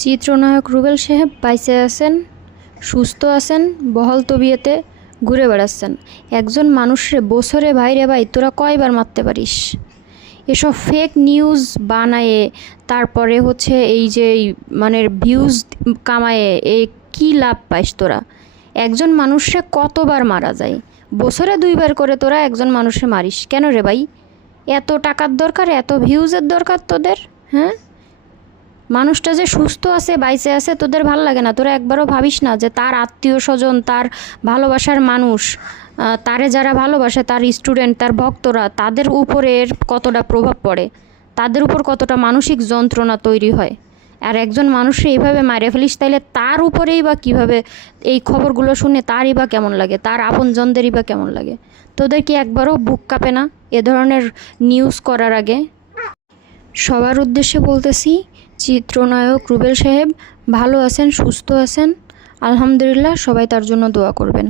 চিত্রনায়ক রুবেল সাহেব বাইচে আছেন, সুস্থ আছেন, বহাল তবিয়তে ঘুরে বেড়াচ্ছেন। একজন মানুষরে বছরে ভাইরে ভাই তোরা কয়বার মারতে পারিস? এসব ফেক নিউজ বানায়ে তারপরে হচ্ছে এই যে মানে ভিউজ কামায়ে কি লাভ পাইস তোরা? একজন মানুষে কতবার মারা যায়? বছরে 2বার করে তোরা একজন মানুষে মারিস কেন রে ভাই? এত টাকার দরকার, এত ভিউজের দরকার তোদের? হ্যাঁ, মানুষটা যে সুস্থ আছে, বাইচে আছে, তোদের ভাল লাগে না? তোরা একবারও ভাবিস না যে তার আত্মীয় স্বজন, তার ভালোবাসার মানুষ, তারে যারা ভালোবাসে, তার স্টুডেন্ট, তার ভক্তরা, তাদের উপরে কতটা প্রভাব পড়ে, তাদের উপর কতটা মানসিক যন্ত্রণা তৈরি হয়। আর একজন মানুষকে এইভাবে মারে ফেলিস, তাইলে তার উপরেই বা কীভাবে এই খবরগুলো শুনে তারই বা কেমন লাগে, তার আপনজনদেরই বা কেমন লাগে? তোদের কি একবারও বুক কাঁপে না এ ধরনের নিউজ করার আগে? সবার উদ্দেশ্যে বলতেছি, চিত্রনায়ক রুবেল সাহেব ভালো আছেন, সুস্থ আছেন, আলহামদুলিল্লাহ। সবাই তার জন্য দোয়া করবেন।